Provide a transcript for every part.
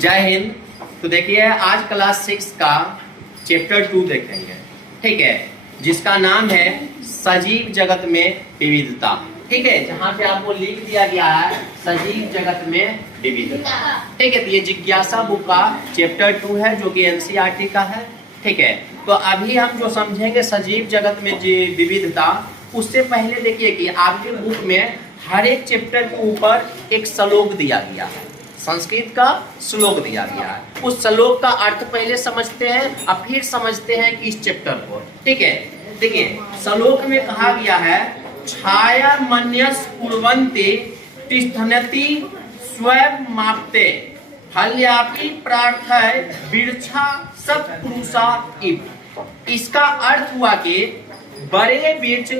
जय हिंद। तो देखिए आज क्लास 6 का चैप्टर 2 देखेंगे, ठीक है, जिसका नाम है सजीव जगत में विविधता। ठीक है, जहाँ पे आपको लिख दिया गया है सजीव जगत में विविधता। ठीक है, तो ये जिज्ञासा बुक का चैप्टर 2 है जो कि एनसीईआरटी का है। ठीक है, तो अभी हम जो समझेंगे सजीव जगत में विविधता, उससे पहले देखिए कि आपके बुक में हर एक चैप्टर के ऊपर एक श्लोक दिया गया है, संस्कृत का श्लोक दिया गया है। उस श्लोक का अर्थ पहले समझते हैं और फिर समझते हैं कि इस चैप्टर को। ठीक है, देखिए श्लोक में कहा गया है छाया मन्यस कुर्वन्ते तिष्ठन्ति स्वयं माप्ते फल्यापि प्रार्थय वृक्षा सत्पुरुषा इव। इसका अर्थ हुआ कि बड़े वृक्ष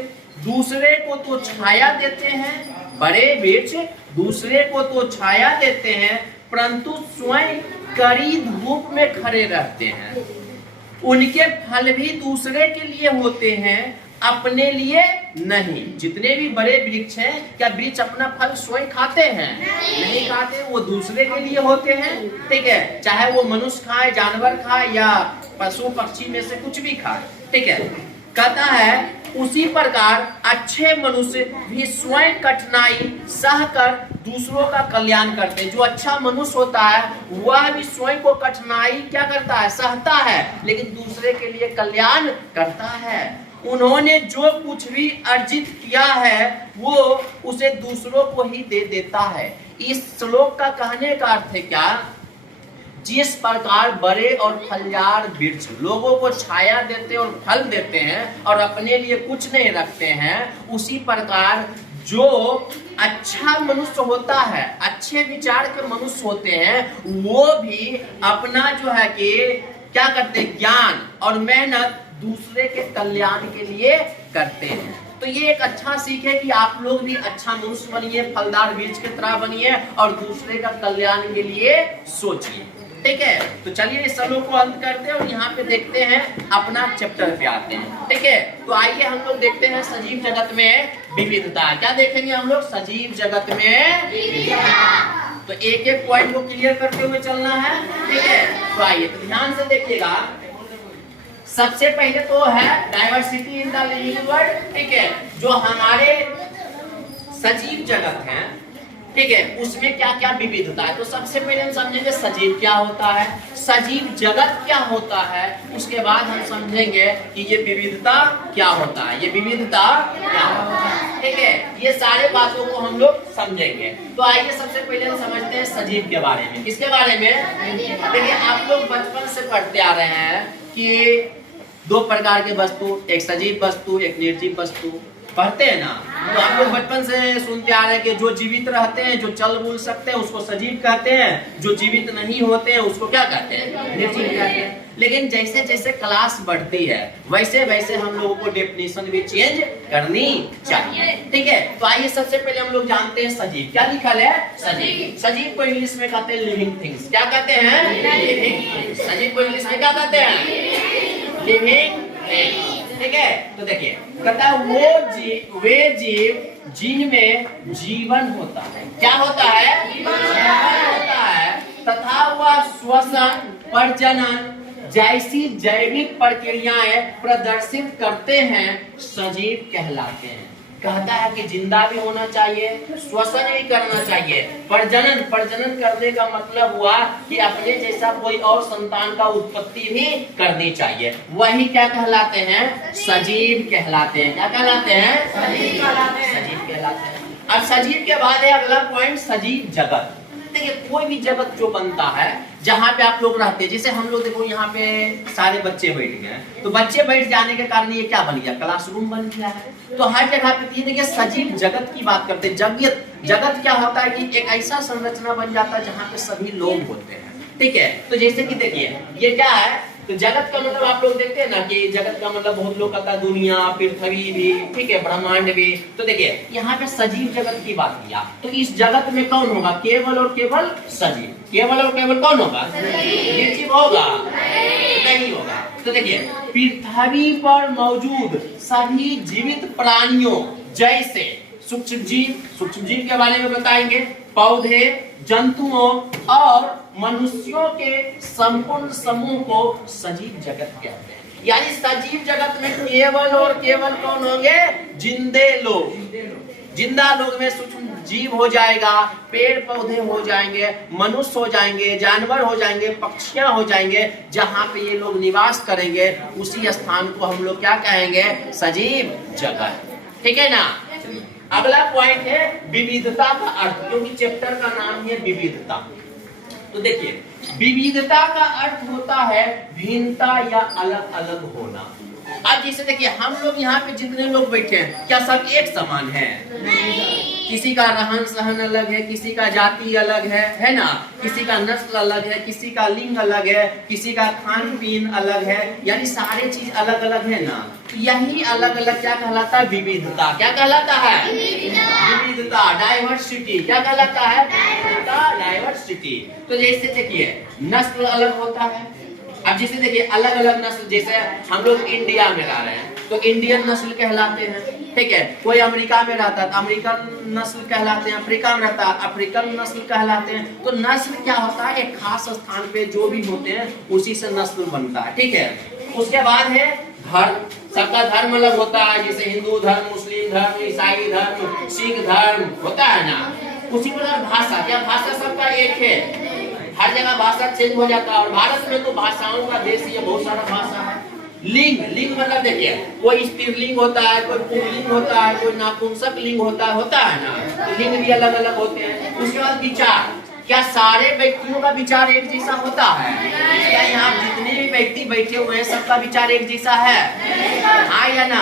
दूसरे को तो छाया देते हैं, बड़े वृक्ष दूसरे को तो छाया देते हैं, परंतु स्वयं कड़ी धूप में खड़े रहते हैं। उनके फल भी दूसरे के लिए होते हैं, अपने लिए नहीं। जितने भी बड़े वृक्ष हैं, क्या वृक्ष अपना फल स्वयं खाते हैं? नहीं खाते, वो दूसरे के लिए होते हैं। ठीक है, चाहे वो मनुष्य खाए, जानवर खाए या पशु पक्षी में से कुछ भी खाए। ठीक है, कहता है उसी प्रकार अच्छे मनुष्य भी स्वयं कठिनाई सहकर दूसरों का कल्याण करते हैं। जो अच्छा मनुष्य होता है वह भी स्वयं को कठिनाई क्या करता है? सहता है, लेकिन दूसरे के लिए कल्याण करता है। उन्होंने जो कुछ भी अर्जित किया है वो उसे दूसरों को ही दे देता है। इस श्लोक का कहने का अर्थ है क्या? जिस प्रकार बड़े और फलदार वृक्ष लोगों को छाया देते और फल देते हैं और अपने लिए कुछ नहीं रखते हैं, उसी प्रकार जो अच्छा मनुष्य होता है, अच्छे विचार के मनुष्य होते हैं, वो भी अपना जो है कि क्या करते हैं? ज्ञान और मेहनत दूसरे के कल्याण के लिए करते हैं। तो ये एक अच्छा सीख है कि आप लोग भी अच्छा मनुष्य बनिए, फलदार वृक्ष की तरह बनिए और दूसरे का कल्याण के लिए सोचिए। ठीक है, तो चलिए इस श्लोक को अंत करते हैं और यहाँ पे देखते हैं अपना चैप्टर पे आते हैं। ठीक है, तो आइए हम लोग देखते हैं सजीव जगत में विविधता। क्या देखेंगे हम लोग? सजीव जगत में विविधता। तो एक एक पॉइंट को क्लियर करते हुए चलना है। ठीक है, तो आइए तो ध्यान से देखिएगा। सबसे पहले तो है diversity in the living world. ठीक है, जो हमारे सजीव जगत है, ठीक है, उसमें क्या क्या विविधता है। तो सबसे पहले हम समझेंगे सजीव क्या होता है, सजीव जगत क्या होता है, उसके बाद हम समझेंगे कि ये विविधता क्या होता है, ये विविधता क्या होता है। ठीक है, ये सारे बातों को हम लोग समझेंगे। तो आइए सबसे पहले हम समझते हैं सजीव के बारे में। किसके बारे में? देखिए आप लोग बचपन से पढ़ते आ रहे हैं कि दो प्रकार के वस्तु, एक सजीव वस्तु, एक निर्जीव वस्तु, पढ़ते हैं ना। तो आप लोग बचपन से सुनते आ रहे हैं कि जो जीवित रहते हैं, जो चल बोल सकते हैं, उसको सजीव कहते हैं, जो जीवित नहीं होते हैं उसको क्या कहते हैं? निर्जीव कहते हैं। लेकिन जैसे जैसे क्लास बढ़ती है वैसे वैसे हम लोगों को डेफिनेशन भी चेंज करनी चाहिए। ठीक है, तो आइए सबसे पहले हम लोग जानते हैं सजीव। क्या लिखा है? सजीव। सजीव को इंग्लिश में कहते हैं लिविंग थिंग्स। क्या कहते हैं? Living things. सजीव को इंग्लिश में क्या कहते हैं? Living things. ठीक है, तो देखिए कहता है वे जीव जिनमें जीवन होता है। क्या होता है? जीवन होता है, तथा वह श्वसन, प्रजनन जैसी जैविक प्रक्रियाएं प्रदर्शित करते हैं, सजीव कहलाते हैं। कहता है कि जिंदा भी होना चाहिए, श्वसन भी करना चाहिए, प्रजनन करने का मतलब हुआ कि अपने जैसा कोई और संतान का उत्पत्ति भी करनी चाहिए। वही क्या कहलाते हैं? सजीव कहलाते हैं। क्या कहलाते हैं? सजीव कहलाते हैं। अब सजीव के बाद है अगला पॉइंट सजीव जगत। देखिए कोई भी जगत जो बनता है जहाँ पे आप लोग रहते हैं, जैसे हम लोग देखो यहाँ पे सारे बच्चे बैठ गए, तो बच्चे बैठ जाने के कारण ये क्या बन गया? क्लासरूम बन गया है। तो हर जगह पे देखिए सजीव जगत की बात करते हैं। जगत क्या होता है कि एक ऐसा संरचना बन जाता है जहाँ पे सभी लोग होते हैं। ठीक है, तो जैसे कि देखिए ये क्या है? तो जगत का मतलब आप लोग देखते हैं ना कि जगत का मतलब बहुत लोग कहता है दुनिया, पृथ्वी भी, ठीक है, ब्रह्मांड भी। तो देखिए यहाँ पे सजीव जगत की बात किया, तो इस जगत में कौन होगा? केवल और केवल सजीव। केवल और केवल कौन होगा? निर्जीव होगा? नहीं होगा। तो देखिए पृथ्वी पर मौजूद सभी जीवित प्राणियों जैसे सूक्ष्म जीव के बारे में बताएंगे, पौधे, जंतुओं और मनुष्यों के संपूर्ण समूह को सजीव जगत कहते हैं। यानी सजीव जगत में केवल और केवल कौन होंगे? जिंदे लोग। जिंदा लोग में सूक्ष्म जीव हो जाएगा, पेड़ पौधे हो जाएंगे, मनुष्य हो जाएंगे, जानवर हो जाएंगे, पक्षियां हो जाएंगे। जहां पे ये लोग निवास करेंगे उसी स्थान को हम लोग क्या कहेंगे? सजीव जगत। ठीक है ना। अगला पॉइंट है विविधता का अर्थ, क्योंकि चैप्टर का नाम है विविधता। तो देखिए, विविधता का अर्थ होता है भिन्नता या अलग अलग होना। अब जैसे देखिए, हम लोग यहाँ पे जितने लोग बैठे हैं, क्या सब एक समान है? किसी का रहन सहन अलग है, किसी का जाति अलग है ना, किसी का नस्ल अलग है, किसी का लिंग अलग है, किसी का खान पीन अलग है, यानी सारे चीज अलग अलग है ना। यही अलग अलग क्या कहलाता है? विविधता। क्या कहलाता है? विविधता, डाइवर्सिटी। क्या कहलाता है? डाइवर्सिटी। तो जैसे देखिए, नस्ल अलग होता है। अब जैसे देखिए, अलग अलग नस्ल, जैसे हम लोग इंडिया में रह रहे हैं तो इंडियन नस्ल कहलाते हैं। ठीक है, कोई अमेरिका में रहता है तो अमेरिकन नस्ल कहलाते हैं, अफ्रीका में रहता है अफ्रीकन नस्ल कहलाते हैं। तो नस्ल क्या होता है? एक खास स्थान पे जो भी होते हैं उसी से नस्ल बनता है। ठीक है। उसके बाद है धर्म। सबका धर्म अलग होता है, जैसे हिंदू धर्म, मुस्लिम धर्म, ईसाई धर्म, सिख धर्म होता है ना। उसी प्रकार भाषा, क्या भाषा सबका एक है? हर जगह भाषा चेंज हो जाता है, और भारत में तो भाषाओं का देश है, बहुत सारा भाषा है। लिंग, लिंग मतलब देखिए, कोई स्त्रीलिंग होता है, कोई पुल्लिंग होता है, कोई नपुंसक लिंग होता है ना। तो लिंग भी अलग अलग होते हैं। उसके बाद विचार, क्या सारे व्यक्तियों का विचार एक जैसा होता है? क्या यहाँ जितने भी व्यक्ति बैठे हुए हैं सबका विचार एक जैसा है? हाँ या ना?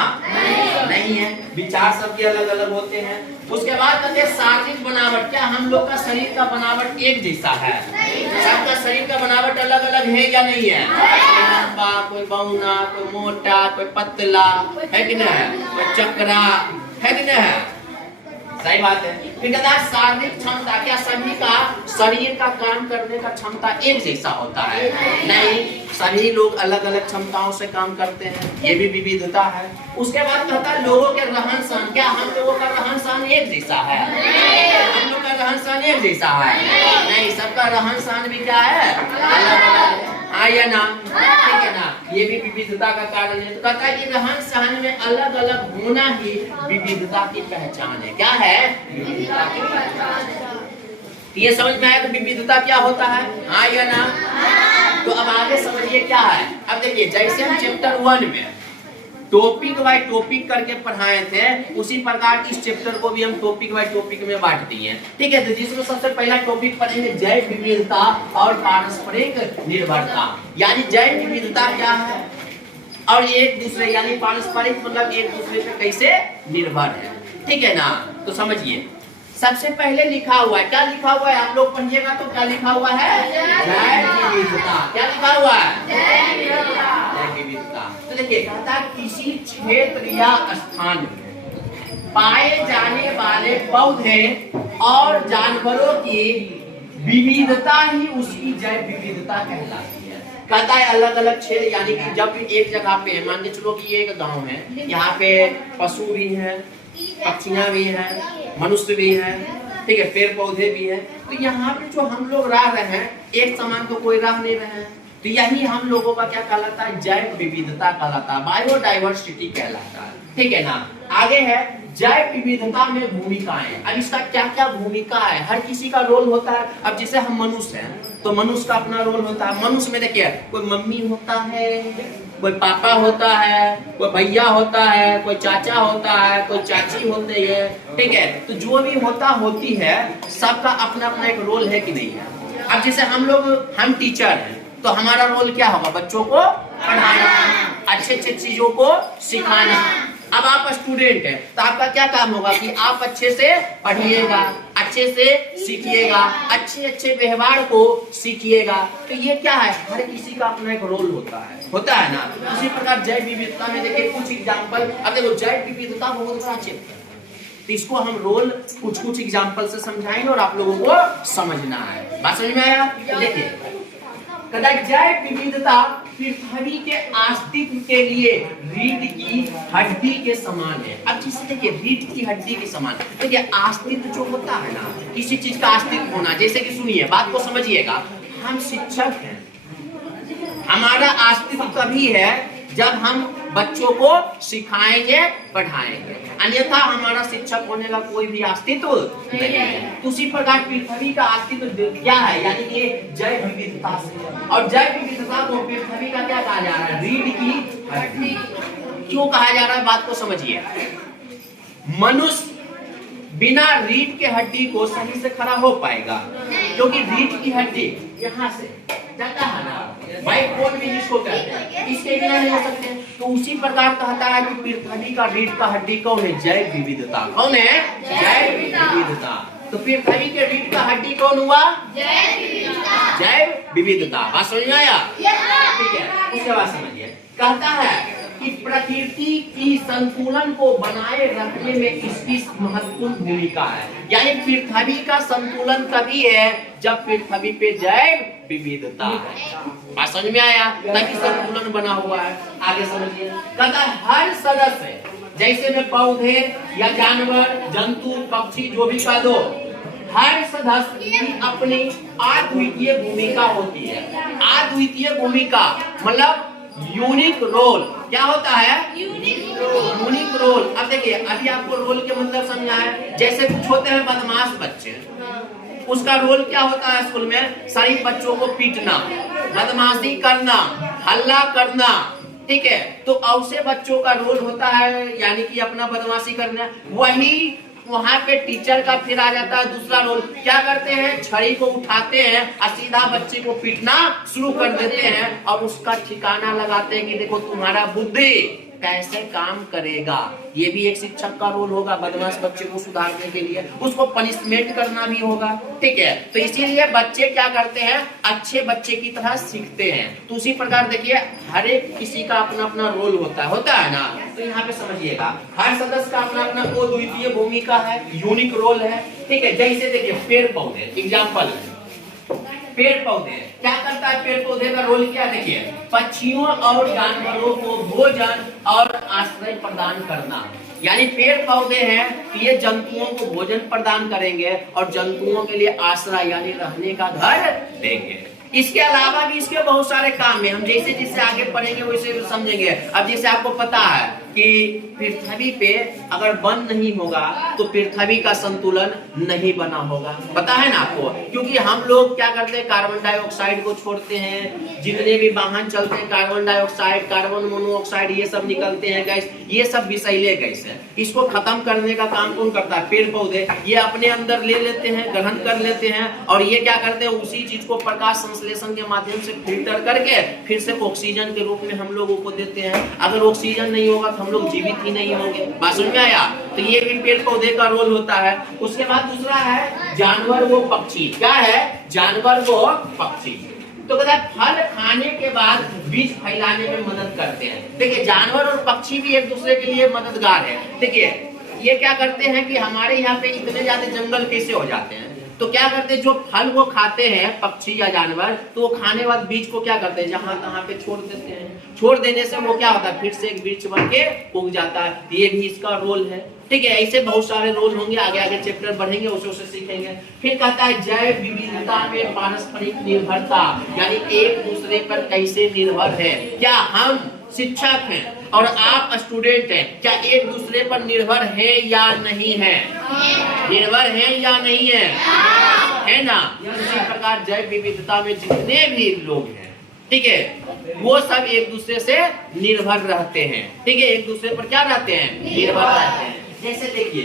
नहीं है, विचार सबके अलग अलग होते हैं। उसके बाद कहते हैं शारीरिक बनावट, क्या हम लोग का शरीर का बनावट एक जैसा है? सबका शरीर का बनावट अलग अलग है या नहीं है? कोई लंबा, कोई बौना, कोई मोटा, कोई पतला, है कि नहीं? कोई चक्रा, है कि नहीं? सही बात है। फिर कहता है शारीरिक क्षमता, क्या सभी का शरीर का काम करने का क्षमता एक जैसा होता है? नहीं, सभी लोग अलग अलग क्षमताओं से काम करते हैं, ये भी विविधता है। उसके बाद कहता है लोगों के रहन सहन, क्या हम लोगों का रहन सहन एक जैसा है? हम लोग का रहन सहन एक जैसा है? नहीं, सबका रहन सहन भी क्या है? अलग अलग है। हाँ या ना? ठीक है ना। ये भी विविधता का कारण है। तो कहता है कि रहन सहन में अलग अलग होना ही विविधता की पहचान है। क्या है? विविधता की पहचान। ये समझ में आया कि विविधता क्या होता है? हाँ या ना? तो अब आगे समझिए क्या है। अब देखिए, जैसे हम चैप्टर 1 में टॉपिक बाय टॉपिक करके पढ़ाए थे, उसी प्रकार इस चैप्टर को भी हम टॉपिक बाय टॉपिक में बांट दिए हैं। ठीक है। तो जिसमें सबसे पहला टॉपिक पढ़ेंगे जैव विविधता और पारस्परिक निर्भरता। यानी जैव विविधता क्या है और एक दूसरे, यानी पारस्परिक मतलब एक दूसरे पे कैसे निर्भर है। ठीक है ना। तो समझिए, सबसे पहले लिखा हुआ है, क्या लिखा हुआ है? आप लोग पढ़िएगा तो क्या लिखा हुआ है? जैव विविधता। क्या लिखा हुआ है? जैव विविधता। तो देखिए, कहता है किसी क्षेत्र या स्थान में पाए जाने वाले पौधे और जानवरों की विविधता ही उसकी जैव विविधता कहलाती है। कहता है अलग अलग क्षेत्र, यानी कि जब एक जगह पे, मान के चलो कि ये एक गांव है, यहाँ पे पशु भी है, पक्षियां भी हैं, मनुष्य भी हैं, ठीक है, पेड़ पौधे भी हैं। तो यहाँ पे जो हम लोग रह रहे हैं, एक समान तो कोई रह नहीं रहे हैं। तो यही हम लोगों का क्या कहलाता है? जैव विविधता कहलाता है, बायोडाइवर्सिटी कहलाता है। ठीक है ना। आगे है जैव विविधता में भूमिकाएं। अब इसका क्या क्या भूमिका है? हर किसी का रोल होता है। अब जैसे हम मनुष्य हैं तो मनुष्य का अपना रोल होता है। मनुष्य में देखिए, कोई मम्मी होता है, कोई पापा होता है, कोई भैया होता है, कोई चाचा होता है, कोई चाची होती है। ठीक है। तो जो भी होती है, सबका अपना अपना एक रोल है कि नहीं है? अब जैसे हम टीचर हैं तो हमारा रोल क्या होगा? बच्चों को पढ़ाना, अच्छे चीजों को सिखाना। अब आप स्टूडेंट हैं तो आपका क्या काम होगा कि आप अच्छे से पढ़िएगा, अच्छे से सीखिएगा, अच्छे व्यवहार को सीखिएगा। तो ये क्या है? हर किसी का अपना एक रोल होता है ना। उसी प्रकार जैव विविधता में देखिए कुछ एग्जाम्पल। अब देखो, जैव विविधता बहुत बड़ा चैप्टर है, तो इसको हम रोल कुछ एग्जाम्पल से समझाएंगे और आप लोगों को समझना है। बात समझ में आया? देखिए, जैव विविधता पृथ्वी के अस्तित्व के लिए रीढ़ की हड्डी के समान है। अब जिसे देखिए, रीढ़ की हड्डी के समान, देखिए अस्तित्व जो होता है ना, किसी चीज का अस्तित्व होना, जैसे कि सुनिए, बात को समझिएगा। हम शिक्षक हैं। हमारा अस्तित्व तभी है जब हम बच्चों को सिखाएंगे, पढ़ाएंगे, अन्यथा हमारा शिक्षक होने का कोई भी अस्तित्व नहीं है। तो उसी प्रकार पृथ्वी का अस्तित्व क्या है, यानी कि जैव विविधता से, और जैव विविधता को पृथ्वी का क्या कहा जा रहा है, रीढ़ की हड्डी। क्यों कहा जा रहा है, बात को समझिए। मनुष्य बिना रीढ़ के हड्डी को सही से खड़ा हो पाएगा, क्योंकि रीढ़ की हड्डी यहाँ से जाता है ना, बैकबोन भी जिसको कहते हैं, इसके बिना नहीं हो सकते। तो उसी प्रकार कहता है कि पृथ्वी का रीढ़ का हड्डी कौन है, जैव विविधता। कौन है, जैव विविधता। तो पृथ्वी के रीढ़ का हड्डी कौन हुआ, जैव विविधता। बात समझ में आया, ठीक है। उसके बाद समझिए, कहता है कि प्रकृति की संतुलन को बनाए रखने में इसकी महत्वपूर्ण भूमिका है। यानी पृथ्वी का संतुलन तभी है जब पृथ्वी पे जैव विविधता है। बात समझ में आया, तभी संतुलन बना हुआ है। आगे समझिए, कहता है हर सदस्य, जैसे में पौधे या जानवर, जंतु, पक्षी, जो भी कह दो, हर सदस्य की अपनी अद्वितीय भूमिका होती है। अद्वितीय भूमिका मतलब यूनिक रोल। क्या होता है, यूनिक रोल। अब देखिए, अभी आपको रोल के मतलब समझा है। जैसे कुछ होते हैं बदमाश बच्चे, उसका रोल क्या होता है स्कूल में, सारी बच्चों को पीटना, बदमाशी करना, हल्ला करना, ठीक है। तो ऐसे बच्चों का रोल होता है, यानी कि अपना बदमाशी करना। वही वहां पे टीचर का फिर आ जाता है दूसरा रोल। क्या करते हैं, छड़ी को उठाते हैं और सीधा बच्चे को पीटना शुरू कर देते हैं, और उसका ठिकाना लगाते हैं कि देखो तुम्हारा बुद्धि कैसे काम करेगा। ये भी एक शिक्षक का रोल होगा, बदमाश बच्चे को सुधारने के लिए उसको पनिशमेंट करना भी होगा, ठीक है। तो इसीलिए बच्चे क्या करते हैं, अच्छे बच्चे की तरह सीखते हैं। तो उसी प्रकार देखिए, हर एक किसी का अपना अपना रोल होता है ना। तो यहाँ पे समझिएगा, हर सदस्य का अपना अपना अद्वितीय भूमिका है, यूनिक रोल है, ठीक है। जैसे देखिए पेड़ पौधे, एग्जाम्पल, पेड़ पौधे क्या करता है, पेड़ पौधे का रोल क्या, देखिए, पक्षियों और जानवरों को भोजन और आश्रय प्रदान करना। यानी पेड़ पौधे हैं, ये जंतुओं को भोजन प्रदान करेंगे और जंतुओं के लिए आश्रय यानी रहने का घर देंगे। इसके अलावा भी इसके बहुत सारे काम है, हम जैसे जैसे आगे पढ़ेंगे वैसे समझेंगे। अब जैसे आपको पता है कि पृथ्वी पे अगर वन नहीं होगा तो पृथ्वी का संतुलन नहीं बना होगा, पता है ना आपको। क्योंकि हम लोग क्या करते हैं, कार्बन डाइऑक्साइड को छोड़ते हैं, जितने भी वाहन चलते हैं कार्बन डाइऑक्साइड, कार्बन मोनोऑक्साइड, ये सब निकलते हैं गैस, ये सब विषैले गैस है। इसको खत्म करने का काम कौन करता है, पेड़ पौधे। ये अपने अंदर ले लेते हैं, ग्रहण कर लेते हैं, और ये क्या करते हैं, उसी चीज को प्रकाश संश्लेषण के माध्यम से फिल्टर करके फिर से ऑक्सीजन के रूप में हम लोगों को देते हैं। अगर ऑक्सीजन नहीं होगा तो हम लोग जीवित ही नहीं होंगे। बात समझ में आया। तो ये भी पेड़ पौधे का रोल होता है। उसके बाद दूसरा है जानवर वो पक्षी। क्या है, जानवर वो पक्षी। तो कहता है फल खाने के बाद बीज फैलाने में मदद करते हैं। देखिए, जानवर और पक्षी भी एक दूसरे के लिए मददगार है। देखिए, ये क्या करते हैं कि हमारे यहाँ पे इतने ज्यादा जंगल कैसे हो जाते हैं, तो क्या करते हैं, जो फल वो खाते हैं पक्षी या जानवर, तो वो खाने बाद बीज को क्या करते हैं, जहाँ तहाँ पे छोड़ देते हैं। छोड़ देने से वो क्या होता है, फिर से एक वृक्ष बन के उग जाता है। ये भी इसका रोल है, ठीक है। ऐसे बहुत सारे रोल होंगे, आगे आगे चैप्टर बढ़ेंगे उसे उसे सीखेंगे। फिर कहता है जैव विविधता में पारस्परिक निर्भरता, यानी एक दूसरे पर कैसे निर्भर है। क्या हम शिक्षक हैं और आप स्टूडेंट हैं, क्या एक दूसरे पर निर्भर है या नहीं है, निर्भर है या नहीं है ना। इसी प्रकार जैव विविधता में जितने भी लोग हैं, ठीक है, वो सब एक दूसरे से निर्भर रहते हैं, ठीक है। एक दूसरे पर क्या रहते हैं, निर्भर रहते हैं। जैसे देखिए,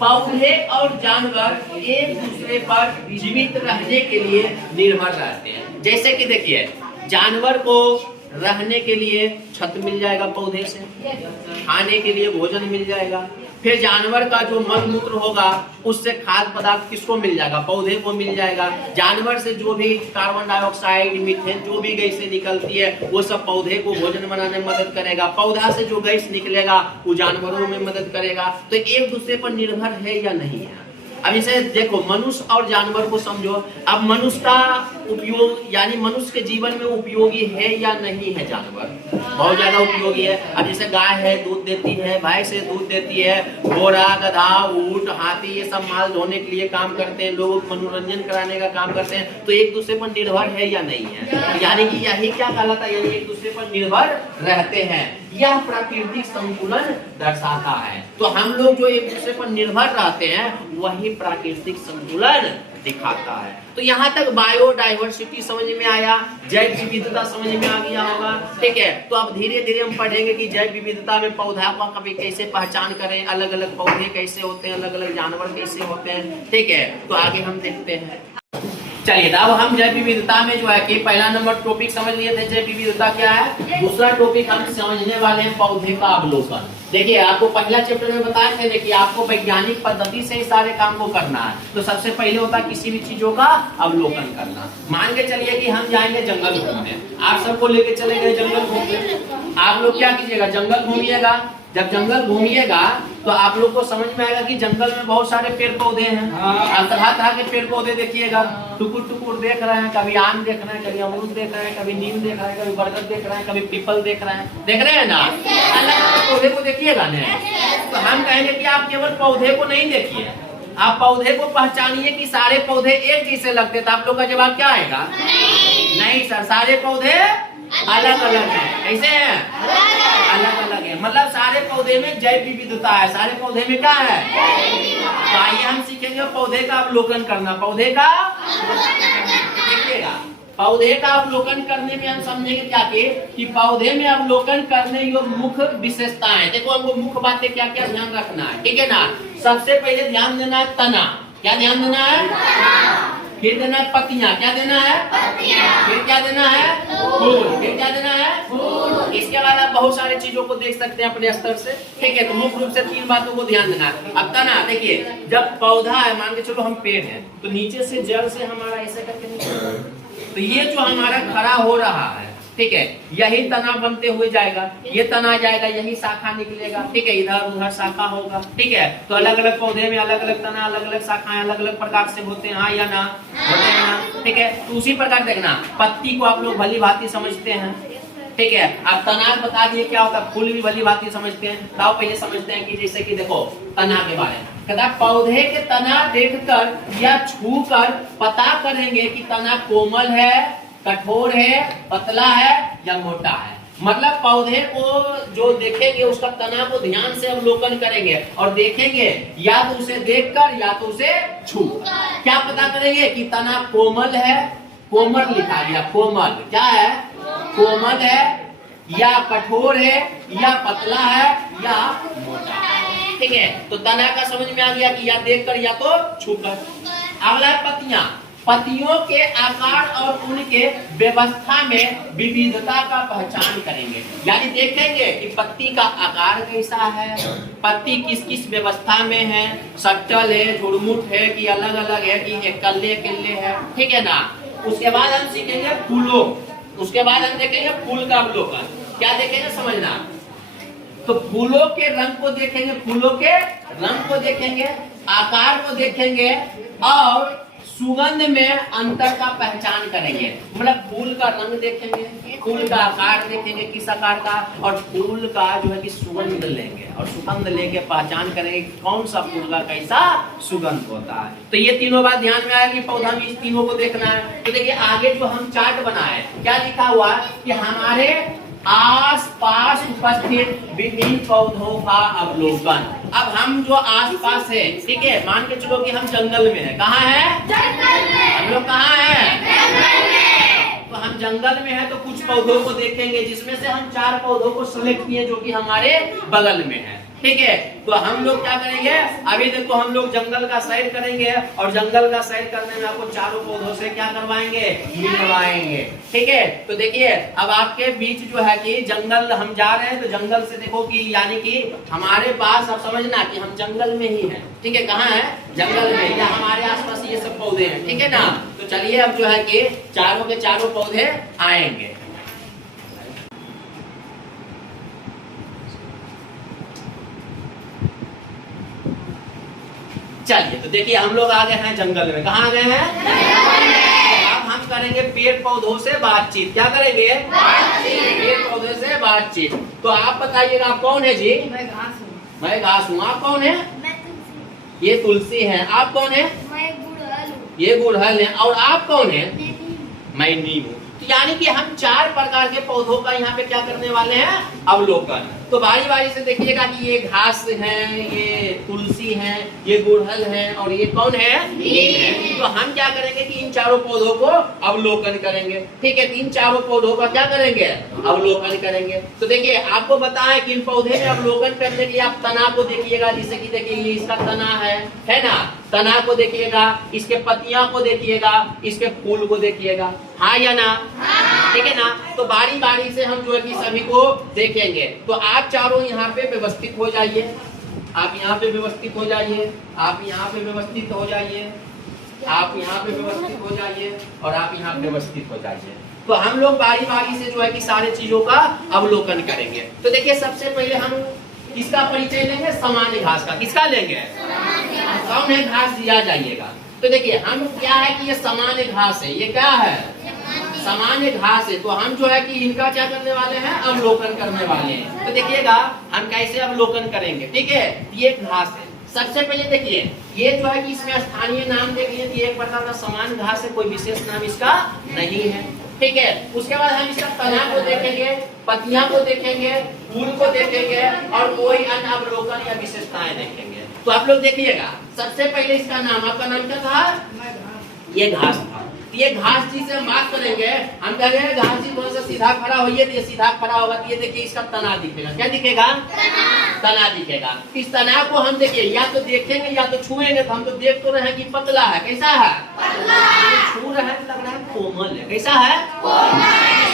पौधे और जानवर एक दूसरे पर जीवित रहने के लिए निर्भर रहते हैं। जैसे कि देखिए, जानवर को रहने के लिए छत मिल जाएगा पौधे से, खाने के लिए भोजन मिल जाएगा, फिर जानवर का जो मल मूत्र होगा उससे खाद्य पदार्थ किसको मिल जाएगा, पौधे को मिल जाएगा। जानवर से जो भी कार्बन डाइऑक्साइड, मीथेन, जो भी गैसें निकलती है वो सब पौधे को भोजन बनाने में मदद करेगा। पौधा से जो गैस निकलेगा वो जानवरों में मदद करेगा। तो एक दूसरे पर निर्भर है या नहीं है, अब इसे देखो, मनुष्य और जानवर को समझो। अब मनुष्य का उपयोग यानी मनुष्य के जीवन में उपयोगी है या नहीं है जानवर? बहुत ज्यादा उपयोगी है। अब जैसे गाय है दूध देती है, भैंस है दूध देती है, घोड़ा, गधा, ऊंट, हाथी, ये सब माल ढोने के लिए काम करते हैं, लोगों को मनोरंजन कराने का काम करते हैं। तो एक दूसरे पर निर्भर है या नहीं है? यानी कि यही क्या कहलाता है, यानी एक दूसरे पर निर्भर रहते हैं। यह प्राकृतिक संतुलन दर्शाता है। तो हम लोग जो एक दूसरे पर निर्भर रहते हैं वही प्राकृतिक संतुलन दिखाता है। तो यहाँ तक बायोडाइवर्सिटी समझ में आया, जैव विविधता समझ में आ गया होगा। ठीक है, तो अब धीरे धीरे हम पढ़ेंगे कि जैव विविधता में पौधा को कभी कैसे पहचान करें, अलग अलग पौधे कैसे होते हैं, अलग अलग जानवर कैसे होते हैं। ठीक है, तो आगे हम देखते हैं। चलिए, अब हम जैव विविधता में जो है कि पहला नंबर टॉपिक समझ लिए थे, जैव विविधता क्या है। दूसरा टॉपिक हम समझने वाले हैं पौधे का अवलोकन। देखिए, आपको पहला चैप्टर में बताए थे कि आपको वैज्ञानिक पद्धति से ही सारे काम को करना है। तो सबसे पहले होता है किसी भी चीजों का अवलोकन करना। मान के चलिए कि हम जाएंगे जंगल घूमने, आप सबको लेके चले गए जंगल घूमने। आप लोग क्या कीजिएगा, जंगल घूमिएगा। जब जंगल घूमिएगा तो आप लोग को समझ में आएगा कि जंगल में बहुत सारे पेड़ पौधे हैं। आप तरह तरह के पेड़ पौधे देखिएगा, टुकुर टुकुर देख रहे हैं, कभी आम देख रहे हैं, कभी अमरूद देख रहे हैं, कभी नीम देख रहे हैं, कभी बरगद देख रहे हैं, कभी पीपल देख रहे हैं। देख रहे हैं ना, अलग पौधे को देखिएगा ना। तो हम कहेंगे कि आप केवल पौधे को नहीं देखिए, आप पौधे को पहचानिए कि सारे पौधे एक जैसे लगते। तो आप लोग का जवाब क्या आएगा? नहीं सर, सारे पौधे अलग अलग है। कैसे हैं? अलग अलग है। मतलब सारे पौधे में जैव विविधता है, सारे पौधे में क्या है? तो आइए हम सीखेंगे पौधे का अवलोकन करना। पौधे का देखिएगा, पौधे का अवलोकन करने में हम समझेंगे क्या कि पौधे में अवलोकन करने योग्य मुख्य विशेषताएं। देखो, हमको मुख्य बातें क्या क्या ध्यान रखना है। ठीक है ना। सबसे पहले ध्यान देना है तना। क्या ध्यान देना है? फिर देना है पत्तियां। क्या देना है? फिर क्या देना है? फूल। फिर क्या देना है? फूल। इसके बाद आप बहुत सारी चीजों को देख सकते हैं अपने स्तर से। ठीक है, तो मुख्य रूप से 3 बातों को ध्यान देना है। अब तना देखिए, जब पौधा है, मान के चलो हम पेड़ है, तो नीचे से जड़ से हमारा ऐसे करके नीचे, तो ये जो हमारा खड़ा हो रहा है, ठीक है, यही तना बनते हुए जाएगा, ये तना जाएगा, यही शाखा निकलेगा। ठीक है, इधर उधर शाखा होगा। ठीक है, तो अलग अलग पौधे में अलग अलग तना, अलग अलग शाखाएं अलग अलग प्रकार से होते हैं, हाँ या ना? होते हैं ना। ठीक है, तो उसी प्रकार देखना, पत्ती को आप लोग भली भांति समझते हैं। ठीक है, आप तना बता दिए क्या होता है, फूल भी भली भांति समझते हैं। तो आप पहले समझते हैं कि जैसे कि देखो तना के बारे में कहता, पौधे के तना देखकर या छूकर पता करेंगे कि तना कोमल है, कठोर है, पतला है या मोटा है। मतलब पौधे को जो देखेंगे उसका तना को ध्यान से अवलोकन करेंगे और देखेंगे, या तो उसे देखकर या तो उसे छू। क्या पता करेंगे कि तना कोमल है, कोमल लिखा गया, कोमल क्या है? कोमल है, या कठोर है, या पतला है, या मोटा है। ठीक है, तो तना का समझ में आ गया कि या देखकर या तो छूकर। अगला है पत्तियां। पत्तियों के आकार और उनके व्यवस्था में विविधता का पहचान करेंगे, यानी देखेंगे कि पत्ती का आकार कैसा है, पत्ती किस किस व्यवस्था में है, सट्टल है, झुरमुट है, कि अलग अलग है, कि कल्ले किल्ले है। ठीक है ना। उसके बाद हम सीखेंगे फूलों, उसके बाद हम देखेंगे फूल का अवलोकन। क्या देखेंगे समझना, तो फूलों के रंग को देखेंगे, फूलों के रंग को देखेंगे, आकार को देखेंगे और सुगंध में अंतर का पहचान करेंगे। मतलब फूल का रंग देखेंगे, फूल का आकार देखेंगे किस आकार का, और फूल का जो है कि सुगंध लेंगे, और सुगंध लेके पहचान करेंगे कौन सा फूल का कैसा सुगंध होता है। तो ये तीनों बात ध्यान में आया कि पौधा में इस तीनों को देखना है। तो देखिए आगे जो हम चार्ट बनाए, क्या लिखा हुआ कि हमारे आस पास उपस्थित विभिन्न पौधों का अवलोकन। अब हम जो आस पास है, ठीक है, मान के चलो कि हम जंगल में है। कहाँ है? जंगल में। हम लोग कहाँ है? जंगल में। तो हम जंगल में है तो कुछ पौधों को देखेंगे, जिसमें से हम 4 पौधों को सिलेक्ट किए जो कि हमारे बगल में है। ठीक है, तो हम लोग क्या करेंगे, अभी देखो हम लोग जंगल का सैर करेंगे, और जंगल का सैर करने में आपको 4 पौधों से क्या करवाएंगे, मिलवाएंगे। ठीक है, तो देखिए अब आपके बीच जो है कि जंगल हम जा रहे हैं, तो जंगल से देखो कि यानी कि हमारे पास, आप समझना कि हम जंगल में ही है। ठीक है, कहाँ है? जंगल में, या हमारे आसपास ये सब पौधे हैं। ठीक है ना। तो चलिए अब जो है कि चारों के चारों पौधे आएंगे। चलिए तो देखिए हम लोग आ गए हैं जंगल में। कहाँ आ गए हैं? अब हम करेंगे पेड़ पौधों से बातचीत। क्या करेंगे? पेड़ पौधों से बातचीत। तो आप बताइएगा आप कौन है जी? मैं घास हूँ। मैं घास हूँ। आप कौन है? मैं तुलसी। ये तुलसी है। आप कौन है? मैं गुड़हल हूँ। ये गुड़हल है। और आप कौन है? मैं नीम हूँ। मैं नीम हूँ। तो यानी कि हम 4 प्रकार के पौधों का यहाँ पे क्या करने वाले हैं? अवलोकन। तो बारी बारी से देखिएगा कि ये घास है, ये तुलसी है, ये गुड़हल है और ये कौन है? नीम है। तो हम क्या करेंगे कि इन चारों पौधों को अवलोकन करेंगे। ठीक है, इन चारों पौधों का क्या करेंगे? अवलोकन करेंगे। तो देखिए आपको बताया कि इन पौधे में अवलोकन करने के लिए आप तना को देखिएगा। जैसे कि देखिए ये इसका तना है ना? तना को देखिएगा, इसके पत्तियां को देखिएगा, इसके फूल को देखिएगा। हाँ या ना? ठीक है ना? तो बारी बारी से हम जो है कि सभी को देखेंगे। तो आप चारों यहाँ पे व्यवस्थित हो जाइए। आप यहाँ पे व्यवस्थित हो जाइए। आप यहाँ पे व्यवस्थित हो जाइए। आप यहाँ पे व्यवस्थित हो जाइए और आप यहाँ पे व्यवस्थित हो जाइए। तो हम लोग बारी बारी से जो है कि सारे चीजों का अवलोकन करेंगे। तो देखिए सबसे पहले हम किसका परिचय लेंगे? सामान्य घास का। किसका लेंगे? कौन है घास? दिया जाइएगा। तो देखिए हम क्या है कि ये सामान्य घास है। ये क्या है? सामान्य घास है। तो हम जो है कि इनका क्या करने वाले हैं? अवलोकन करने वाले हैं। तो देखिएगा हम कैसे अवलोकन करेंगे। ठीक है, ये घास है। सबसे पहले देखिए ये जो है कि इसमें स्थानीय नाम देखिए कि एक प्रकार का सामान्य घास है, कोई विशेष नाम इसका नहीं है। ठीक है, उसके बाद हम इसका तना को देखेंगे, पत्तियां को देखेंगे, फूल को देखेंगे और कोई अन्य अवलोकन या विशेषताएं देखेंगे। तो आप लोग देखिएगा सबसे पहले इसका नाम, आपका नाम क्या था? ये घास था। ये घास जी से हम बात करेंगे। हम कहेंगे घास जी थोड़ा सा सीधा खड़ा होइए। तो ये सीधा खड़ा होगा तो ये देखिए इसका तना दिखेगा। क्या दिखेगा? तना दिखेगा। इस तना को हम देखिए या तो देखेंगे या तो छुएंगे। तो हम तो देख तो रहे हैं कि पतला है। कैसा है? छू रहे हैं लग रहा है कोमल है। कैसा है?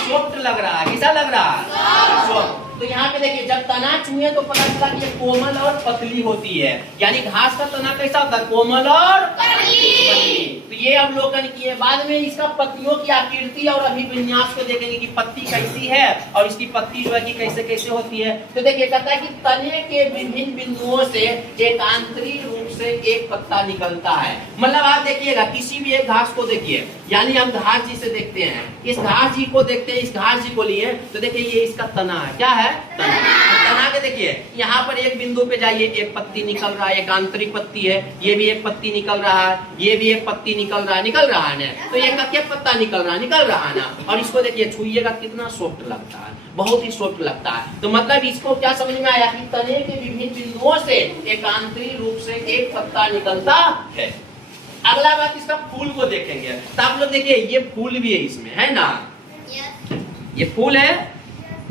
सॉफ्ट लग रहा है। कैसा लग रहा है? सॉफ्ट। तो यहाँ पे देखिए जब तना छुए तो पता चला कि ये कोमल और पतली होती है। यानी घास का तना कैसा होता है? कोमल और पतली। तो ये अवलोकन किए। बाद में इसका पत्तियों की आकृति और अभिविन्यास को देखेंगे कि पत्ती कैसी है और इसकी पत्ती जो है कि कैसे कैसे होती है। तो देखिए कहता है कि तने के विभिन्न बिंदुओं से एकांतरी रूप से एक पत्ता निकलता है। मतलब आप देखिएगा किसी भी एक घास को देखिए, यानी हम घास जी से देखते हैं, इस घास जी को देखते हैं, इस घास जी को लिए तो देखिए ये इसका तना है। क्या है? तना। तना के देखिए यहाँ पर एक बिंदु पे जाइए, एक पत्ती निकल रहा है, एक आंतरिक पत्ती है, ये भी एक पत्ती निकल रहा है, ये भी एक पत्ती निकल रहा है ना? तो ये का क्या पत्ता निकल रहा है ना? और इसको देखिए छुइएगा कितना सॉफ्ट लगता है, बहुत ही सॉफ्ट लगता है। तो मतलब इसको क्या समझ में आया कि तने के विभिन्न बिंदुओं से एकांतरी रूप से एक पत्ता निकलता है। अगला बात इसका फूल को देखेंगे। तो आप लोग देखिए ये फूल भी है इसमें, है ना? ये फूल है।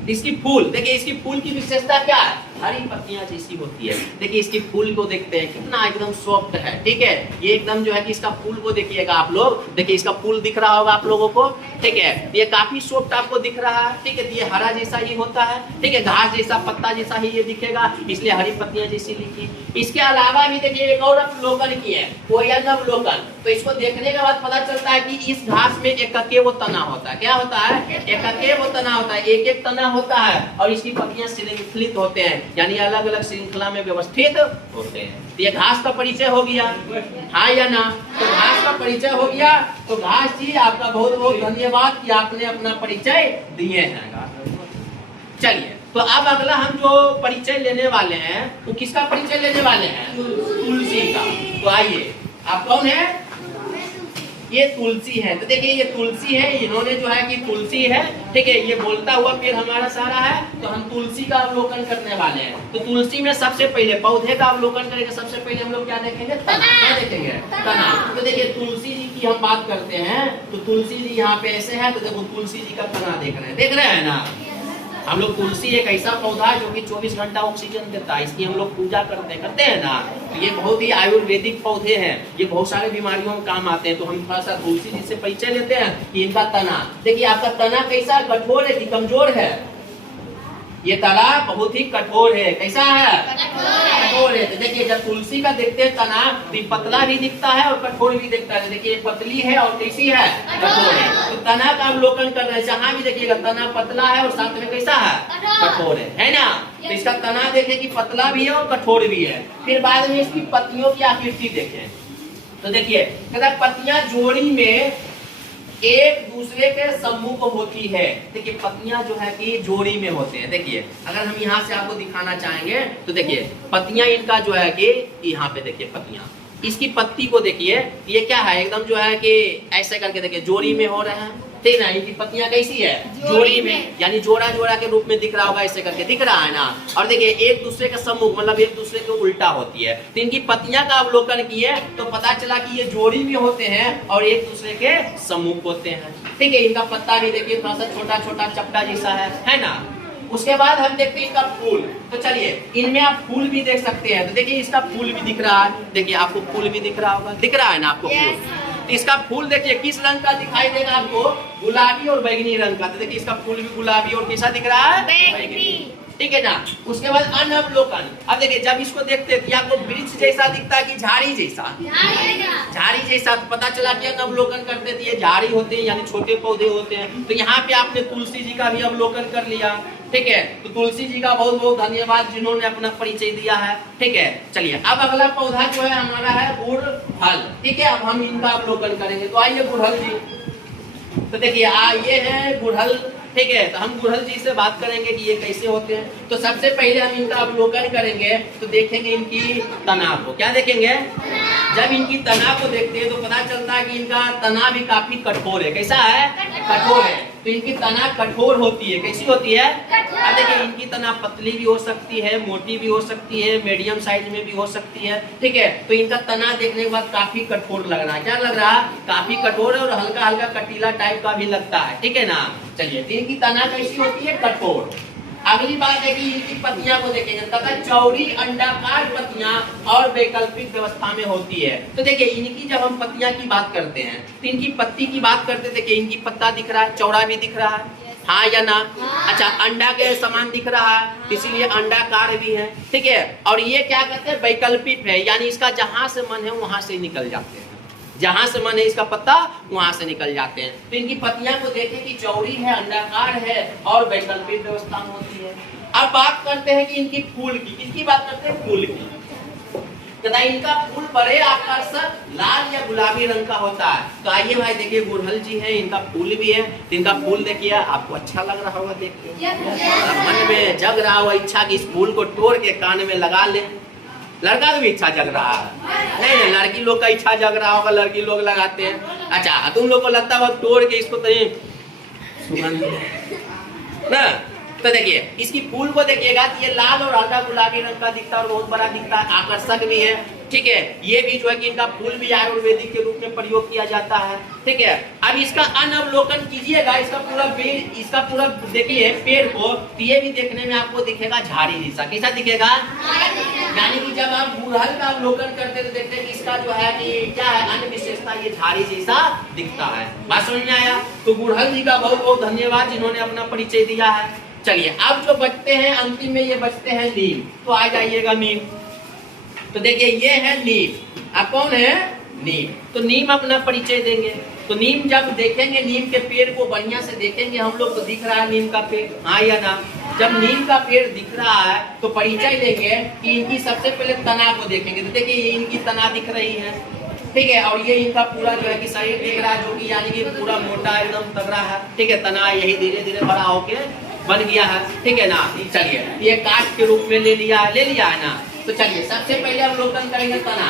इसकी फूल देखिए, इसकी फूल की विशेषता क्या है? हरी पत्तियां जैसी होती है। देखिए इसकी फूल को देखते हैं कितना एकदम सॉफ्ट है। ठीक है, ये एकदम जो है कि इसका फूल को देखिएगा आप लोग। देखिए इसका फूल दिख रहा होगा आप लोगों को। ठीक है, ये काफी सॉफ्ट आपको दिख रहा है। ठीक है, ये हरा जैसा ही होता है। ठीक है, घास जैसा पत्ता जैसा ही ये दिखेगा, इसलिए हरी पत्तियां जैसी लिखी। इसके अलावा भी देखिए एक और अवलोकन की है, कोई अन्य अवलोकन। तो इसको देखने के बाद पता चलता है कि इस घास में एक तना होता है। क्या होता है? एक तना होता है। एक एक तना होता है और इसकी पत्तियां श्रृंखलित होते हैं, यानी अलग अलग श्रृंखला में व्यवस्थित होते हैं। तो ये घास का परिचय हो गया। हाँ या ना? तो घास का परिचय हो गया। तो घास जी आपका बहुत बहुत धन्यवाद कि आपने अपना परिचय दिए हैं। चलिए तो अब अगला हम जो परिचय लेने वाले हैं वो किसका परिचय लेने वाले हैं? तुलसी का। तो आइए, आप कौन है? ये तुलसी है। तो देखिए ये तुलसी है, इन्होंने जो है कि तुलसी है। ठीक है, ये बोलता हुआ पेड़ हमारा सारा है। तो हम तुलसी का अवलोकन करने वाले हैं। तो तुलसी में सबसे पहले पौधे का अवलोकन करेंगे। सबसे पहले हम लोग क्या देखेंगे? तना। क्या देखेंगे? तना। तो देखिए तुलसी जी की हम बात करते हैं। तो तुलसी जी यहाँ पे ऐसे है। तो देखो तुलसी जी का तना देख रहे हैं ना? हम लोग तुलसी एक ऐसा पौधा है जो कि 24 घंटा ऑक्सीजन देता है। इसकी हम लोग पूजा करते हैं ना? तो ये बहुत ही आयुर्वेदिक पौधे हैं, ये बहुत सारे बीमारियों में काम आते हैं। तो हम थोड़ा सा तुलसी जी से परिचय लेते हैं कि इनका तना देखिए। आपका तना कैसा? कठोर है कि कमजोर है? ये तना बहुत ही कठोर है। कैसा है? कठोर है। तो देखिए जब तुलसी का देखते हैं तना तो ये पतला भी दिखता है और कठोर भी दिखता है। देखिए पतली है और कैसी है? कठोर है। तो तना का अवलोकन कर रहे हैं, जहाँ भी देखिएगा तना पतला है और साथ में कैसा है? कठोर है ना। तो इसका तना देखे कि पतला भी है और कठोर भी है। फिर बाद में इसकी पत्तियों की आकृति देखें तो देखिए पत्तियां जोड़ी में एक दूसरे के सम्मुख होती है। देखिए पत्तियां जो है कि जोड़ी में होते हैं। देखिए अगर हम यहाँ से आपको दिखाना चाहेंगे तो देखिए पत्तियां इनका जो है कि यहाँ पे देखिए पत्तियां, इसकी पत्ती को देखिए ये क्या है एकदम जो है कि ऐसे करके देखिए जोड़ी में हो रहे हैं। ठीक ना, इनकी पत्तियां कैसी है? जोड़ी में, यानी जोड़ा जोड़ा के रूप में दिख रहा होगा, ऐसे करके दिख रहा है ना। और देखिए एक दूसरे का सम्मुख मतलब एक दूसरे के उल्टा होती है। तो इनकी पत्तियां का अवलोकन किए तो पता चला कि ये जोड़ी में होते हैं और एक दूसरे के सम्मुख होते हैं। ठीक है, इनका पत्ता भी देखिए थोड़ा सा छोटा छोटा चपटा जैसा है ना। उसके बाद हम देखते हैं इनका फूल। तो चलिए इनमें आप फूल भी देख सकते हैं। तो देखिए इसका फूल भी दिख रहा है। देखिए आपको फूल भी दिख रहा होगा, दिख रहा है ना आपको फूल। तो इसका फूल देखिए किस रंग का दिखाई देगा आपको? गुलाबी और बैगनी रंग का। तो देखिए इसका फूल भी गुलाबी और कैसा दिख रहा है? बैगनी। ठीक है ना। उसके बाद अनवलोकन। अब देखिए जब इसको देखते हैं कि आपको वृक्ष जैसा दिखता है कि झाड़ी जैसा? झाड़ी जैसा। तो पता चला कि अवलोकन करते थे ये झाड़ी होते हैं यानी छोटे पौधे होते हैं। तो यहाँ पे आपने तुलसी जी का भी अवलोकन कर लिया। ठीक है, तो तुलसी जी का बहुत बहुत धन्यवाद जिन्होंने अपना परिचय दिया है। ठीक है, चलिए अब अगला पौधा जो है हमारा है गुड़हल। ठीक है, अब हम इनका अवलोकन करेंगे। तो आइए गुड़हल जी। तो देखिए ये है गुड़हल। ठीक है, तो हम गुड़हल जी से बात करेंगे कि ये कैसे होते हैं। तो सबसे पहले हम इनका अवलोकन करेंगे तो देखेंगे इनकी तना को। क्या देखेंगे? जब इनकी तना को देखते हैं तो पता चलता है कि इनका तना भी काफी कठोर है। कैसा है? कठोर है। तो इनकी तना कठोर होती है। कैसी होती है? अब देखिए इनकी तना पतली भी हो सकती है, मोटी भी हो सकती है, मीडियम साइज में भी हो सकती है। ठीक है, तो इनका तना देखने के बाद काफी कठोर लग रहा है। क्या लग रहा है? काफी कठोर है और हल्का हल्का कटीला टाइप का भी लगता है। ठीक है ना। चलिए इनकी तना कैसी होती है? कठोर। अगली बात है कि इनकी पत्तियां को देखेंगे तथा चौड़ी अंडाकार पत्तियां और वैकल्पिक व्यवस्था में होती है। तो देखिए इनकी जब हम पत्तियां की बात करते हैं तो इनकी पत्ती की बात करते थे कि इनकी पत्ता दिख रहा है, चौड़ा भी दिख रहा है, हाँ या ना? अच्छा, अंडा के समान दिख रहा है इसीलिए अंडाकार भी है। ठीक है, और ये क्या कहते हैं? वैकल्पिक है, यानी इसका जहां से मन है वहां से निकल जाते हैं। जहां से मन है इसका पत्ता वहां से निकल जाते हैं। तो इनकी पत्तियां को देखें कि चौड़ी है, अंडाकार है और वैकल्पिक व्यवस्था में होती है। अब बात करते हैं कि इनकी फूल की। किसकी बात करते हैं? फूल की। तथा इनका फूल बड़े आकर्षक लाल या गुलाबी रंग का होता है। तो आइए भाई देखिए गुड़हल जी है, इनका फूल भी है। तो इनका फूल देखिए आपको अच्छा लग रहा होगा देख के, मन में जग रहा होगा इच्छा कि इस फूल को तोड़ के कान में लगा ले। लड़का की भी इच्छा जग रहा है? नहीं, लड़की लोग का इच्छा जग रहा होगा, लड़की लोग लगाते हैं। अच्छा, तुम लोग को लगता है तोड़ के इसको सुगंध ना। तो देखिए इसकी फूल को देखिएगा तो ये लाल और हल्का गुलाबी रंग का दिखता है और बहुत बड़ा दिखता है, आकर्षक भी है। ठीक है, ये भी जो है कि इनका फूल भी आयुर्वेदिक के रूप में प्रयोग किया जाता है। ठीक है, अब इसका अनवलोकन कीजिएगा। इसका पूरा देखिए पेड़ को, तो ये भी देखने में आपको दिखेगा झाड़ी जैसा। कैसा दिखेगा? यानी कि जब आप गुड़हल का अवलोकन करते तो देखते हैं कि इसका जो है कि क्या है अन्य विशेषता, ये झाड़ी जैसा दिखता है। बात समझ में आया? तो गुड़हल जी का बहुत बहुत धन्यवाद जिन्होंने अपना परिचय दिया है। चलिए अब जो बचते हैं अंतिम में ये बचते हैं नीम। तो आ जाइएगा नीम। तो देखिए ये है नीम। अब कौन है? नीम। तो नीम अपना परिचय देंगे। तो नीम जब देखेंगे, नीम के पेड़ को बढ़िया से देखेंगे हम लोग तो दिख रहा है नीम का पेड़, हाँ या ना? जब नीम का पेड़ दिख रहा है तो परिचय लेंगे कि इनकी सबसे पहले तना को देखेंगे। तो देखिए ये इनकी तना दिख रही है। ठीक है, और ये इनका पूरा जो है कि शरीर दिख रहा है जो कि यानी कि पूरा मोटा एकदम तगड़ा है। ठीक है, तना यही धीरे धीरे बड़ा होके बन गया है। ठीक है ना। चलिए ये काट के रूप में ले लिया है ना। तो चलिए सबसे पहले अवलोकन करेंगे तना।